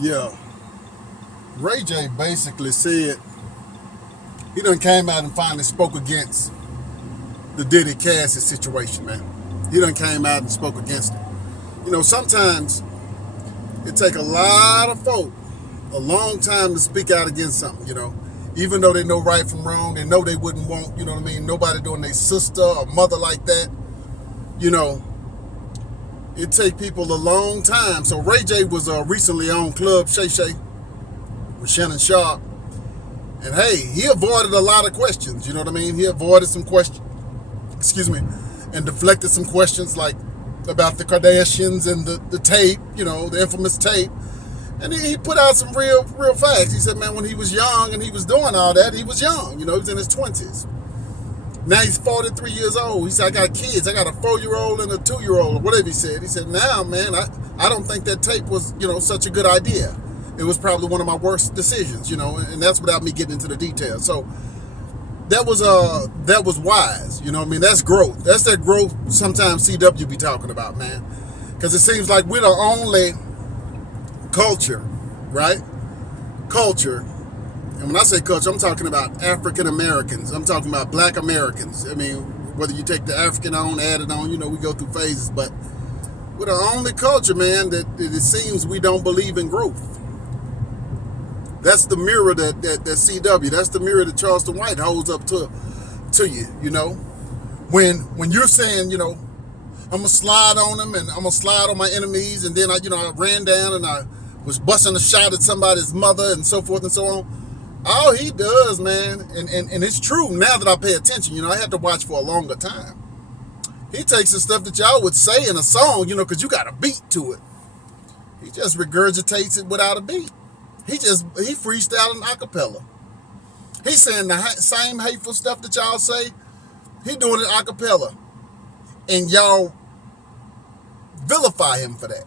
Yeah, Ray J basically said he done came out and finally spoke against the Diddy Cassie situation, man. He done came out and spoke against it. Sometimes it take a lot of folk a long time to speak out against something. Even though they know right from wrong, they know they wouldn't want, nobody doing their sister or mother like that. You know, it take people a long time. So Ray J was recently on Club Shay Shay with Shannon Sharpe. And hey, he avoided a lot of questions, you know what I mean? He avoided some questions, excuse me, and deflected some questions like about the Kardashians and the tape, the infamous tape. And he put out some real facts. He said, man, when he was young and he was doing all that, he was young, he was in his 20s. Now he's 43 years old. He said, I got kids. I got a 4-year-old and a 2-year-old, or whatever he said. He said, now, man, I don't think that tape was, such a good idea. It was probably one of my worst decisions, and that's without me getting into the details. So that was wise, that's growth. That's that growth sometimes CW be talking about, man. Because it seems like we're the only culture, right? Culture. And when I say culture, I'm talking about African Americans. I'm talking about Black Americans. I mean, whether you take the African on, add it on, we go through phases. But we're the only culture, man, that it seems we don't believe in growth. That's the mirror that CW, that's the mirror that Charleston White holds up to you, When you're saying, I'm going to slide on them and I'm going to slide on my enemies. And then, I ran down and I was busting a shot at somebody's mother and so forth and so on. All he does, man, and it's true now that I pay attention, I had to watch for a longer time. He takes the stuff that y'all would say in a song, because you got a beat to it. He just regurgitates it without a beat. He freestyling acapella. He's saying the same hateful stuff that y'all say. He doing it acapella. And y'all vilify him for that,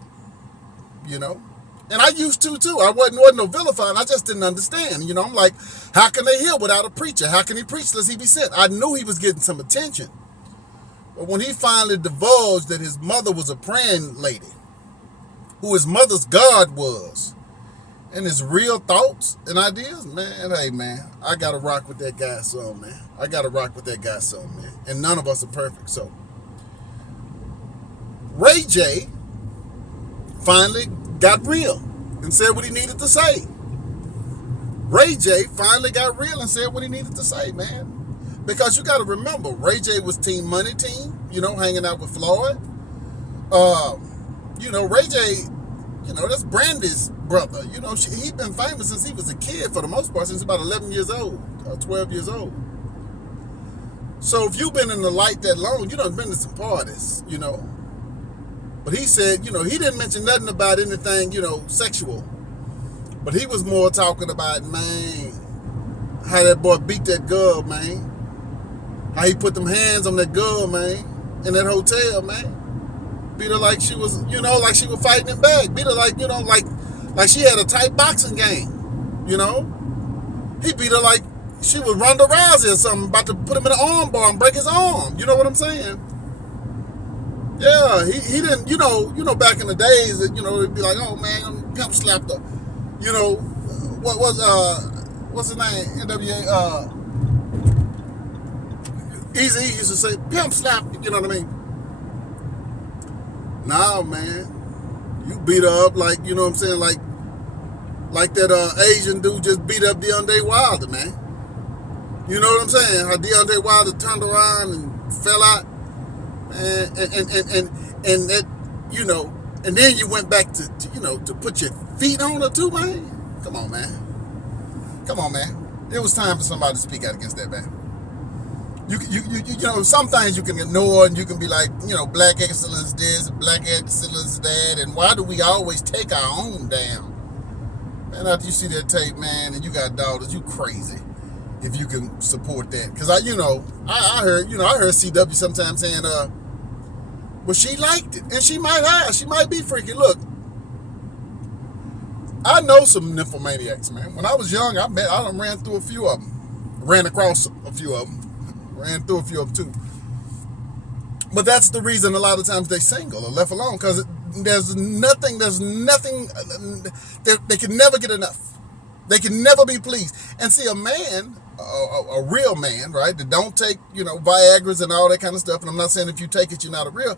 And I used to too. I wasn't no vilifying. I just didn't understand. I'm like, how can they heal without a preacher? How can he preach unless he be sent? I knew he was getting some attention. But when he finally divulged that his mother was a praying lady, who his mother's God was, and his real thoughts and ideas, man, hey, man, I got to rock with that guy some, man. I got to rock with that guy some, man. And none of us are perfect. So Ray J finally got real and said what he needed to say. Ray J finally got real and said what he needed to say, man. Because you got to remember, Ray J was Team Money Team, hanging out with Floyd. Ray J, that's Brandy's brother. He's been famous since he was a kid for the most part, since about 11 years old, 12 years old. So if you've been in the light that long, you done been to some parties, But he said, he didn't mention nothing about anything, sexual. But he was more talking about, man, how that boy beat that girl, man. How he put them hands on that girl, man, in that hotel, man. Beat her like she was, like she was fighting him back. Beat her like, like she had a tight boxing game, He beat her like she was Ronda Rousey or something, about to put him in an arm bar and break his arm. You know what I'm saying? Yeah, he didn't, back in the days that, it'd be like, oh man, I'm pimp slapped her. What's his name? NWA, Easy used to say, pimp slap, you know what I mean? Nah, man, you beat her up like, you know what I'm saying, like that Asian dude just beat up Deontay Wilder, man. You know what I'm saying? How Deontay Wilder turned around and fell out. And that, and then you went back to put your feet on her too, man. Come on, man. It was time for somebody to speak out against that, man. You some things you can ignore and you can be like, black excellence this, black excellence that, and why do we always take our own down? Man, after you see that tape, man, and you got daughters, you crazy if you can support that. Because I heard CW sometimes saying, well, she liked it, and she might be freaky. Look, I know some nymphomaniacs, man. When I was young, I ran through a few of them, ran across a few of them, ran through a few of them too. But that's the reason a lot of times they single or left alone, because there's nothing, they can never get enough. They can never be pleased. And see, a man, a real man, right, that don't take, Viagra's and all that kind of stuff, and I'm not saying if you take it, you're not a real.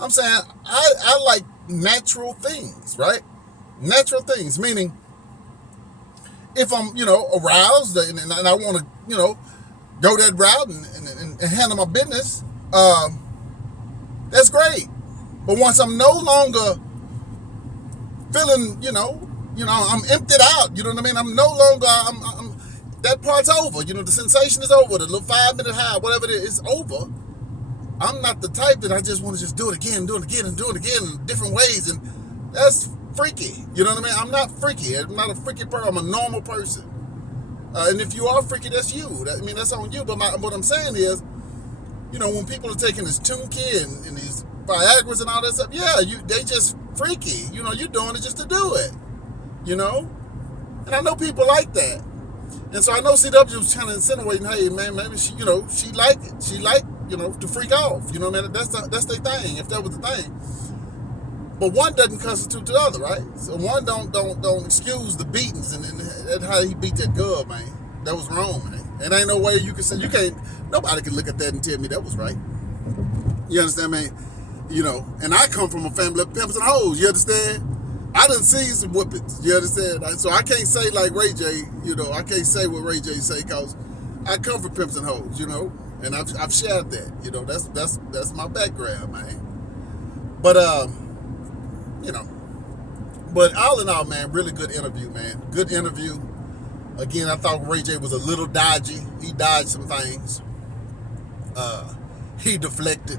I'm saying I like natural things, right? Natural things, meaning if I'm, aroused and I want to, go that route and handle my business, that's great. But once I'm no longer feeling, I'm emptied out, you know what I mean? I'm no longer, I'm that part's over, the sensation is over, the little 5-minute high, whatever it is over. I'm not the type that I just want to just do it again in different ways, and that's freaky, you know what I mean? I'm not freaky, I'm not a freaky person, I'm a normal person. And if you are freaky, that's you, that's on you, but what I'm saying is, when people are taking this Tunki and these Viagra's and all that stuff, they just freaky, you're doing it just to do it, and I know people like that. And so I know CW was kind of insinuating, hey man, maybe she like it. She like, to freak off. You know what I mean? That's their thing, if that was the thing. But one doesn't constitute the other, right? So one don't excuse the beatings, and that's how he beat that girl, man. That was wrong, man. And ain't no way you can say, nobody can look at that and tell me that was right. You understand, man? And I come from a family of pimps and hoes, you understand? I done seen some whippings, you understand? So I can't say like Ray J, I can't say what Ray J say, because I come from pimps and hoes, and I've shared that, that's my background, man. But but all in all, man, really good interview, man. Good interview. Again, I thought Ray J was a little dodgy. He dodged some things. He deflected,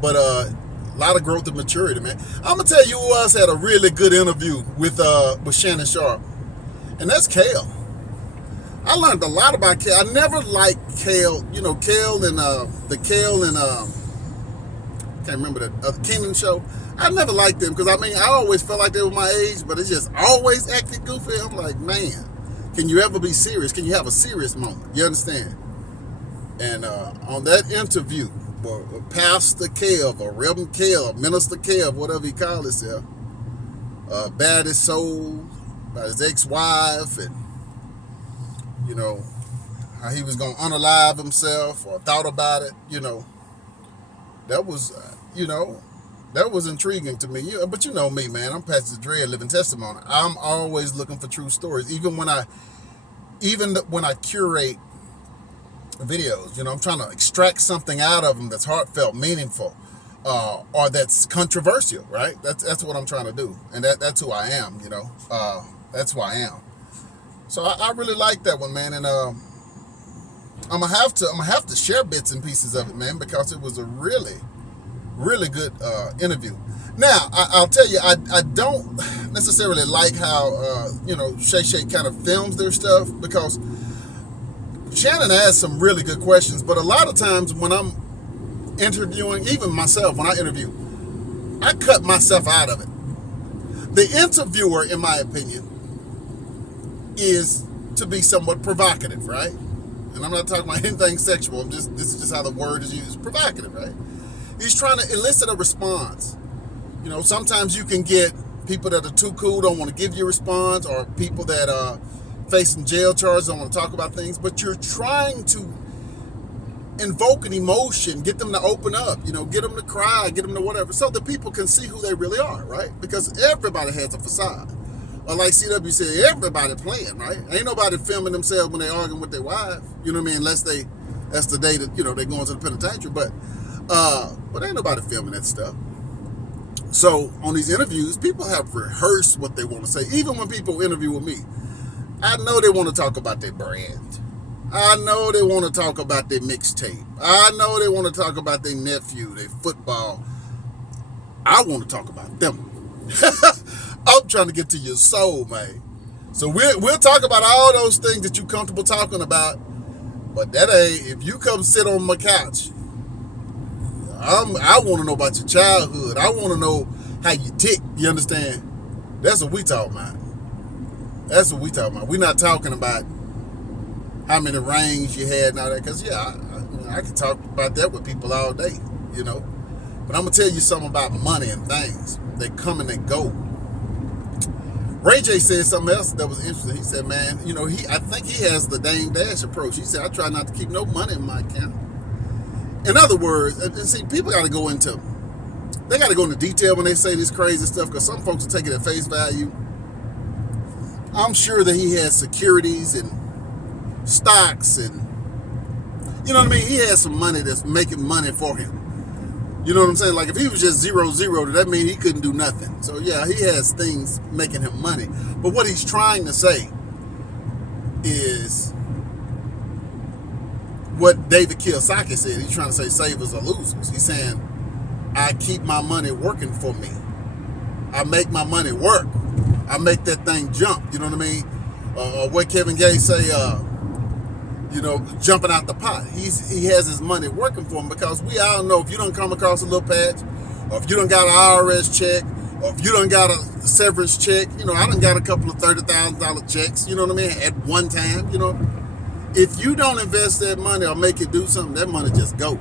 but a lot of growth and maturity, man. I'm gonna tell you who else had a really good interview with Shannon Sharpe, and that's Kale. I learned a lot about Kale. I never liked Kale, Kale and can't remember that Kingdom show. I never liked them because I always felt like they were my age, but it's just always acting goofy. I'm like, man, can you ever be serious? Can you have a serious moment? You understand? And on that interview, Pastor Kev, or Reverend Kev, Minister Kev, whatever he called himself, bared his soul about his ex-wife, and how he was gonna unalive himself, or thought about it. That was that was intriguing to me. But you know me, man, I'm Pastor Dre, living testimony. I'm always looking for true stories, even when I curate videos. I'm trying to extract something out of them that's heartfelt, meaningful, or that's controversial, right? That's what I'm trying to do, and that's who I am. That's who I am. So I really like that one, man, and I'm gonna have to share bits and pieces of it, man, because it was a really, really good interview. Now I'll tell you, I don't necessarily like how Shay Shay kind of films their stuff, because Shannon asks some really good questions, but a lot of times when I'm interviewing, even myself, when I interview, I cut myself out of it. The interviewer, in my opinion, is to be somewhat provocative, right? And I'm not talking about anything sexual. This is just how the word is used. Provocative, right? He's trying to elicit a response. Sometimes you can get people that are too cool, don't want to give you a response, or people that are facing jail charges, don't want to talk about things, but you're trying to invoke an emotion, get them to open up, get them to cry, get them to whatever, so that people can see who they really are, right? Because everybody has a facade. Or like CW said, everybody playing, right? Ain't nobody filming themselves when they arguing with their wife, unless that's the day that, they go into the penitentiary, but ain't nobody filming that stuff. So on these interviews, people have rehearsed what they want to say. Even when people interview with me, I know they want to talk about their brand. I know they want to talk about their mixtape. I know they want to talk about their nephew, their football. I want to talk about them. I'm trying to get to your soul, man. So we'll talk about all those things that you're comfortable talking about, but that ain't, if you come sit on my couch, I want to know about your childhood. I want to know how you tick, you understand? That's what we talking about. That's what we talking about. We're not talking about how many rings you had and all that, because I can talk about that with people all day, But I'm going to tell you something about money and things. They come and they go. Ray J said something else that was interesting. He said, man, I think he has the Dame Dash approach. He said, I try not to keep no money in my account. In other words, and see, people got to go into detail when they say this crazy stuff, because some folks will take it at face value. I'm sure that he has securities and stocks and, you know what I mean? He has some money that's making money for him. You know what I'm saying? Like, if he was just 0-0, that means he couldn't do nothing. So, yeah, he has things making him money. But what he's trying to say is what David Kiyosaki said. He's trying to say savers are losers. He's saying, I keep my money working for me. I make my money work. I make that thing jump. You know what I mean? What Kevin Gates say, jumping out the pot. He has his money working for him, because we all know if you don't come across a little patch, or if you don't got an IRS check, or if you don't got a severance check, I done got a couple of $30,000 checks, you know what I mean, at one time, If you don't invest that money or make it do something, that money just go.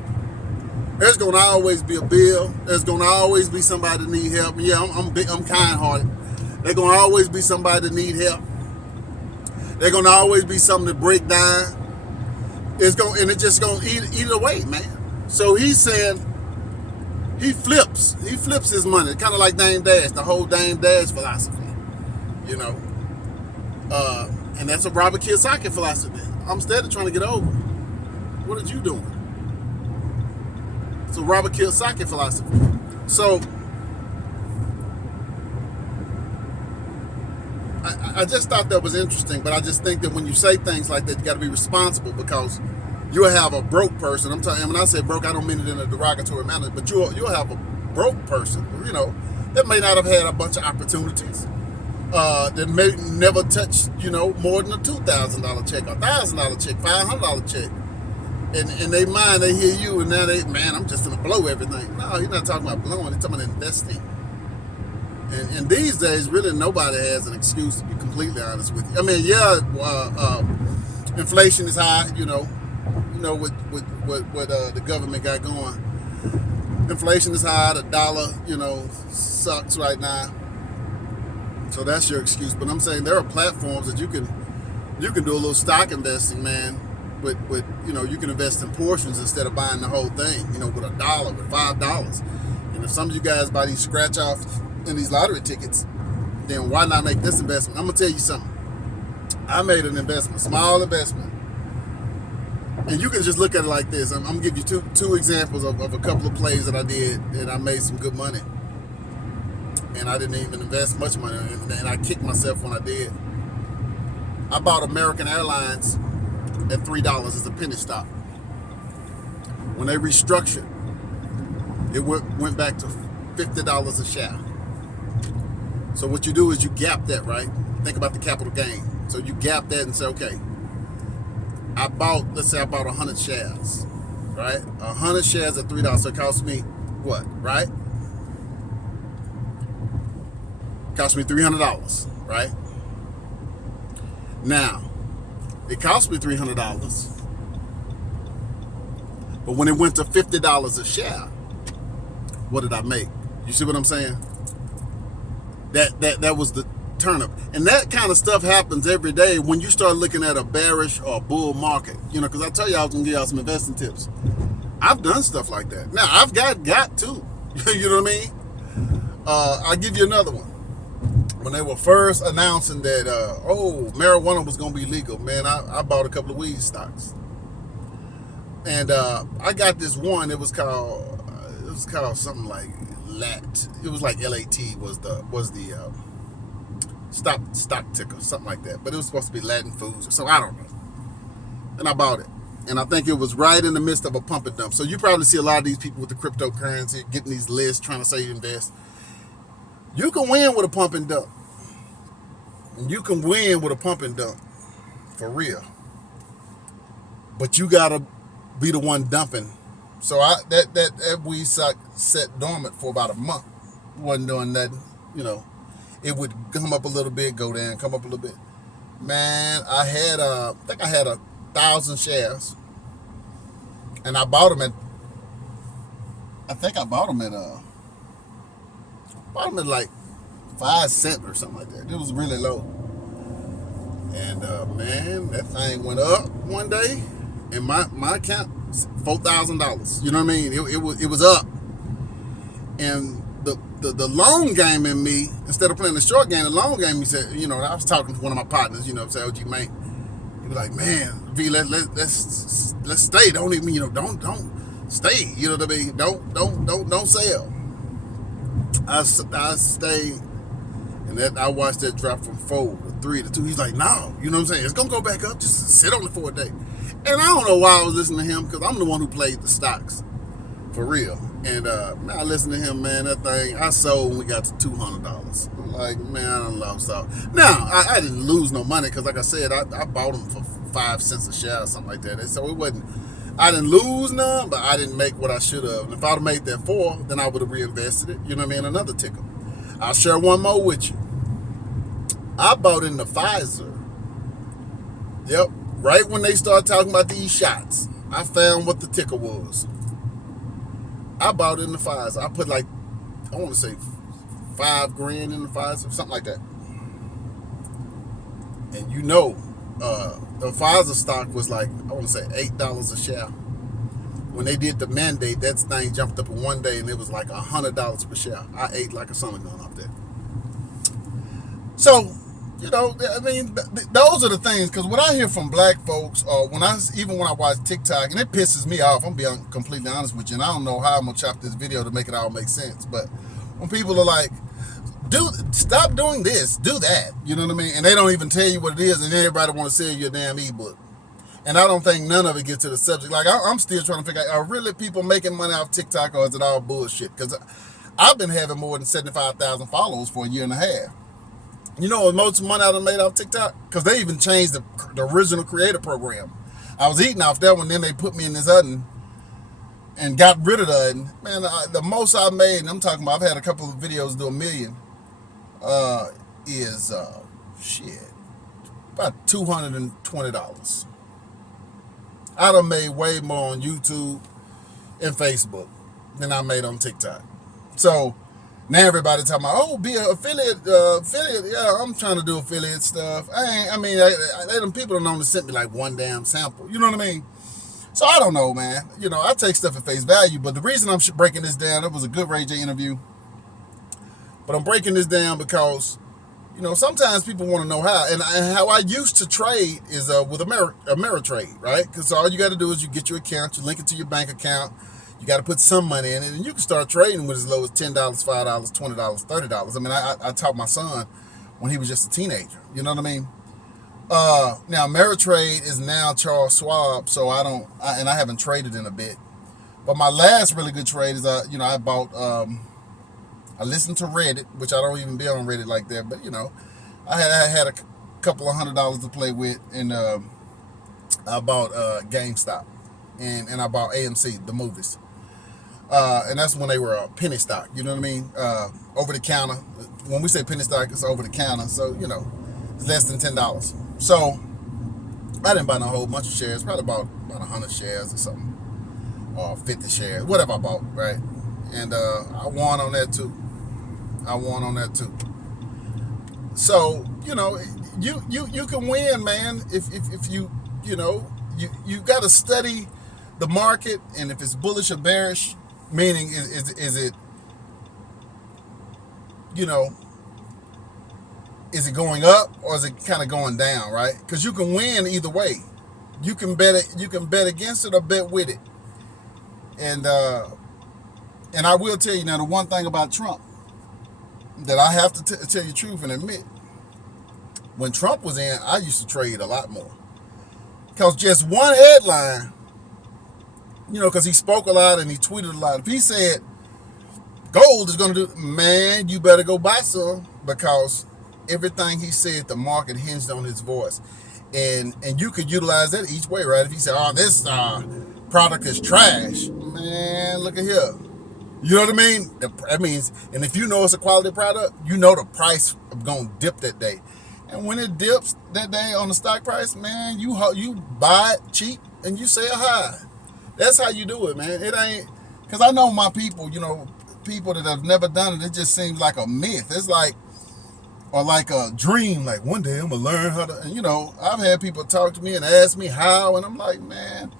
There's gonna always be a bill. There's gonna always be somebody that need help. Yeah, I'm kind-hearted. There's gonna always be somebody that need help. There's gonna always be something to break down. It's just gonna eat away, man. So he's saying he flips his money, kind of like Dame Dash, the whole Dame Dash philosophy, and that's a Robert Kiyosaki philosophy. I'm steady trying to get over. What are you doing? It's a Robert Kiyosaki philosophy. So I just thought that was interesting, but I just think that when you say things like that, you got to be responsible, because you'll have a broke person. I'm telling you, when I say broke, I don't mean it in a derogatory manner, but you'll have a broke person, that may not have had a bunch of opportunities, that may never touch, more than a $2,000 check, a $1,000 check, $500 check. And in their mind, they hear you, and now I'm just gonna blow everything. No, he's not talking about blowing. He's talking about investing. And these days, really, nobody has an excuse, to be completely honest with you. I mean, inflation is high. What the government got going. Inflation is high. The dollar, sucks right now. So that's your excuse. But I'm saying there are platforms that you can do a little stock investing, man. With you can invest in portions instead of buying the whole thing, with $1, with $5. And if some of you guys buy these scratch offs and these lottery tickets, then why not make this investment? I'm gonna tell you something. I made an investment, small investment, and you can just look at it like this. I'm gonna give you two examples of a couple of plays that I did, and I made some good money, and I didn't even invest much money, and I kicked myself when I did. I bought American Airlines at $3 as a penny stock. When they restructured, it went back to $50 a share. So what you do is you gap that, right? Think about the capital gain. So you gap that and say, okay, let's say I bought 100 shares, right? 100 shares at $3. So it cost me what, right? Cost me $300, right? Now, it cost me $300, but when it went to $50 a share, what did I make? You see what I'm saying? That was the turnip. And that kind of stuff happens every day when you start looking at a bearish or a bull market. Because I tell you I was going to give y'all some investing tips. I've done stuff like that. Now, I've got too. You know what I mean? I'll give you another one. When they were first announcing that, marijuana was going to be legal, man, I bought a couple of weed stocks. And I got this one. It was called something like LAT. It was like LAT was the stock ticker, something like that. But it was supposed to be Latin Foods or something. I don't know. And I bought it. And I think it was right in the midst of a pump and dump. So you probably see a lot of these people with the cryptocurrency getting these lists trying to say you invest. You can win with a pump and dump. You can win with a pump and dump. For real. But you gotta be the one dumping. So that weed stock sat dormant for about a month. Wasn't doing nothing, It would come up a little bit, go down, come up a little bit. Man, I think I had 1,000 shares. And I bought them at Bought them at like 5 cents or something like that. It was really low. And man, that thing went up one day, and my account $4,000. You know what I mean? It was up, and the long game in me, instead of playing the short game, the long game, he said, you know, I was talking to one of my partners, you know, say OG man, he was like, man, V, let's stay. Don't even, you know, don't stay. You know what I mean? Don't sell. I stayed, and that I watched that drop from 4 to 3 to 2. He's like, no, you know what I'm saying? It's gonna go back up. Just sit on it for a day. And I don't know why I was listening to him, because I'm the one who played the stocks for real. And man, I listened to him, man. That thing I sold when we got to $200. I'm like, man, I done lost out. Now I didn't lose no money, because like I said, I bought them for 5 cents a share or something like that. And so it wasn't. I didn't lose none, but I didn't make what I should have. And if I'd have made that 4, then I would have reinvested it. You know what I mean? Another ticker. I'll share one more with you. I bought into Pfizer. Yep. Right when they started talking about these shots, I found what the ticker was. I bought into Pfizer. I put like, I want to say $5,000 in the Pfizer, something like that. And you know, the Pfizer stock was like, I want to say $8 a share. When they did the mandate, that thing jumped up in one day, and it was like $100 per share. I ate like a summer gun off that. So, you know, I mean, those are the things. Because what I hear from black folks, or when I watch TikTok, and it pisses me off. I'm being completely honest with you, and I don't know how I'm gonna chop this video to make it all make sense. But when people are like, stop doing this, do that, you know what I mean? And they don't even tell you what it is, and everybody want to sell you a damn ebook. And I don't think none of it gets to the subject. Like, I'm still trying to figure out, are really people making money off TikTok, or is it all bullshit? Because I've been having more than 75,000 followers for a year and a half. You know what most money I done made off TikTok? Because they even changed the original creator program. I was eating off that one, then they put me in this other and got rid of the other. Man, the most I made, and I'm talking about, I've had a couple of videos do $1 million, is about $220. I done made way more on YouTube and Facebook than I made on TikTok. So now everybody talking about, oh, be an affiliate. Yeah, I'm trying to do affiliate stuff. Them people don't only sent me like one damn sample. You know what I mean? So I don't know, man. You know, I take stuff at face value, but the reason I'm breaking this down, it was a good Ray J interview, but I'm breaking this down because, you know, sometimes people want to know how. And how I used to trade is with Ameritrade, right? Because all you got to do is you get your account, you link it to your bank account, you got to put some money in it, and you can start trading with as low as $10, $5, $20, $30. I mean, I taught my son when he was just a teenager. You know what I mean? Now, Ameritrade is now Charles Schwab, so I haven't traded in a bit. But my last really good trade is, I bought... I listened to Reddit, which I don't even be on Reddit like that, but, you know, I had a couple of $100 to play with, and I bought GameStop, and I bought AMC, the movies. And that's when they were a penny stock, you know what I mean? Over the counter. When we say penny stock, it's over the counter, so, you know, it's less than $10. So I didn't buy no whole bunch of shares, probably about 100 shares or something, or 50 shares, whatever I bought, right? And I won on that too. So, you know, you can win, man, if you know, you got to study the market, and if it's bullish or bearish, meaning is it, you know, is it going up or is it kind of going down, right? Because you can win either way. You can bet against it or bet with it. And I will tell you now, the one thing about Trump that I have to tell you the truth and admit, when Trump was in, I used to trade a lot more. Because just one headline, you know, because he spoke a lot and he tweeted a lot. If he said gold is going to do, man, you better go buy some, because everything he said, the market hinged on his voice. And you could utilize that each way, right? If he said, oh, this product is trash, man, look at here. You know what I mean? That means, and if you know it's a quality product, you know the price is going to dip that day. And when it dips that day on the stock price, man, you buy it cheap and you sell high. That's how you do it, man. It ain't, because I know my people, you know, people that have never done it, it just seems like a myth. It's like, or like a dream, like one day I'm gonna learn how to, and you know, I've had people talk to me and ask me how, and I'm like, man,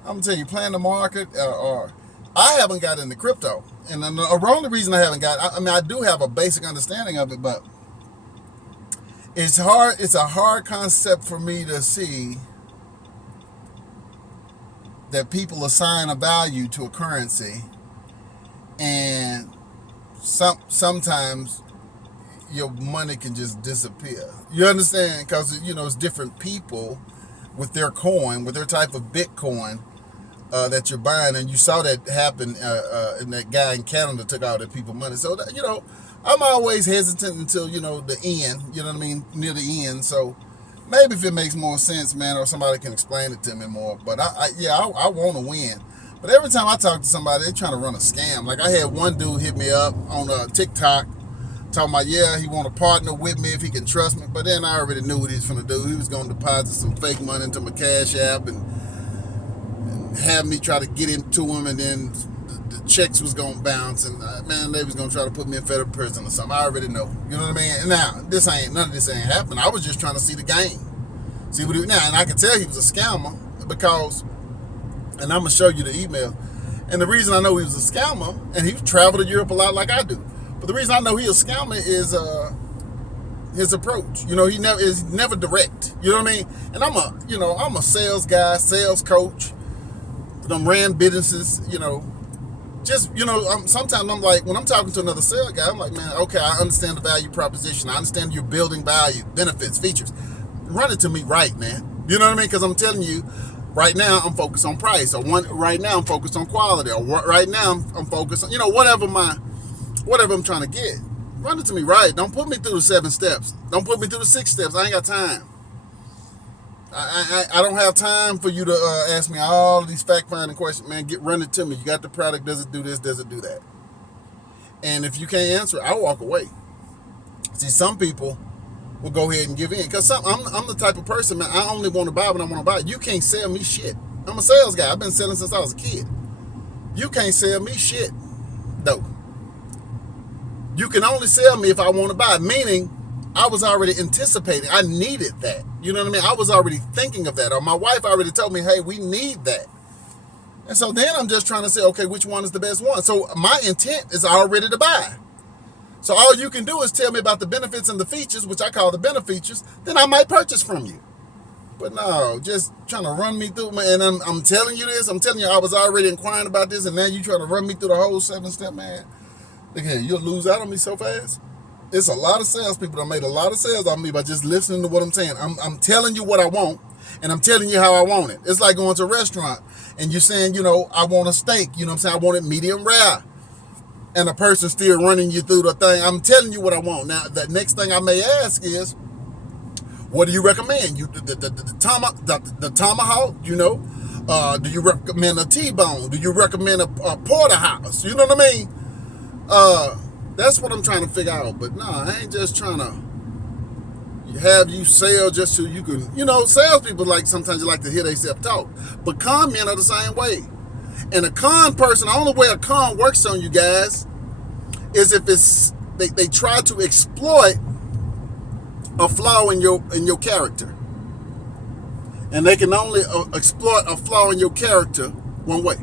I'm gonna tell you, playing the market, or I haven't got into crypto. And the only reason I haven't got, I mean, I do have a basic understanding of it, but it's hard, it's a hard concept for me to see that people assign a value to a currency, and sometimes your money can just disappear. You understand? Because, you know, it's different people with their coin, with their type of Bitcoin that you're buying. And you saw that happen, and that guy in Canada took all that people money. So, you know, I'm always hesitant until, you know, the end, you know what I mean, near the end. So maybe if it makes more sense, man, or somebody can explain it to me more. But I want to win. But every time I talk to somebody, they're trying to run a scam. Like I had one dude hit me up on TikTok, talking about, yeah, he want to partner with me if he can trust me. But then I already knew what he was going to do. He was going to deposit some fake money into my Cash App and have me try to get into him, and then the checks was going to bounce, and man, they was going to try to put me in federal prison or something. I already know. You know what I mean? And now, none of this ain't happening. I was just trying to see the game. See what he, now, and I could tell he was a scammer because, and I'm going to show you the email. And the reason I know he was a scammer, and he traveled to Europe a lot like I do, but the reason I know he's a scammer is his approach. You know, he's never direct. You know what I mean? And I'm a sales guy, sales coach. I'm ran businesses. You know, just, you know, sometimes I'm like, when I'm talking to another sales guy, I'm like, man, okay, I understand the value proposition. I understand you're building value, benefits, features. Run it to me right, man. You know what I mean? Because I'm telling you, right now I'm focused on price, or right now I'm focused on quality, or right now I'm focused on, you know, whatever I'm trying to get. Run it to me right. Don't put me through the 7 steps. Don't put me through the 6 steps. I ain't got time. I don't have time for you to ask me all of these fact-finding questions. Man, run it to me. You got the product. Does it do this? Does it do that? And if you can't answer, I'll walk away. See, some people will go ahead and give in. Because I'm the type of person, man, I only want to buy when I want to buy. You can't sell me shit. I'm a sales guy. I've been selling since I was a kid. You can't sell me shit, though. You can only sell me if I want to buy, meaning I was already anticipating. I needed that. You know what I mean? I was already thinking of that. Or my wife already told me, hey, we need that. And so then I'm just trying to say, okay, which one is the best one? So my intent is already to buy. So all you can do is tell me about the benefits and the features, which I call the benefeatures, then I might purchase from you. But no, just trying to run me through, man. And I'm telling you this. I'm telling you, I was already inquiring about this, and now you trying to run me through the whole 7-step, man. Look here, you'll lose out on me so fast. It's a lot of salespeople that made a lot of sales on me by just listening to what I'm saying. I'm telling you what I want, and I'm telling you how I want it. It's like going to a restaurant, and you're saying, you know, I want a steak. You know what I'm saying? I want it medium rare. And a person still running you through the thing. I'm telling you what I want. Now, the next thing I may ask is, what do you recommend? The tomahawk, you know? Do you recommend a T-bone? Do you recommend a porterhouse? You know what I mean? That's what I'm trying to figure out. But no, I ain't just trying to have you sell just so you can, you know, salespeople like sometimes you like to hear themselves talk. But con men are the same way. And a con person, the only way a con works on you guys is if it's they try to exploit a flaw in your character. And they can only exploit a flaw in your character one way.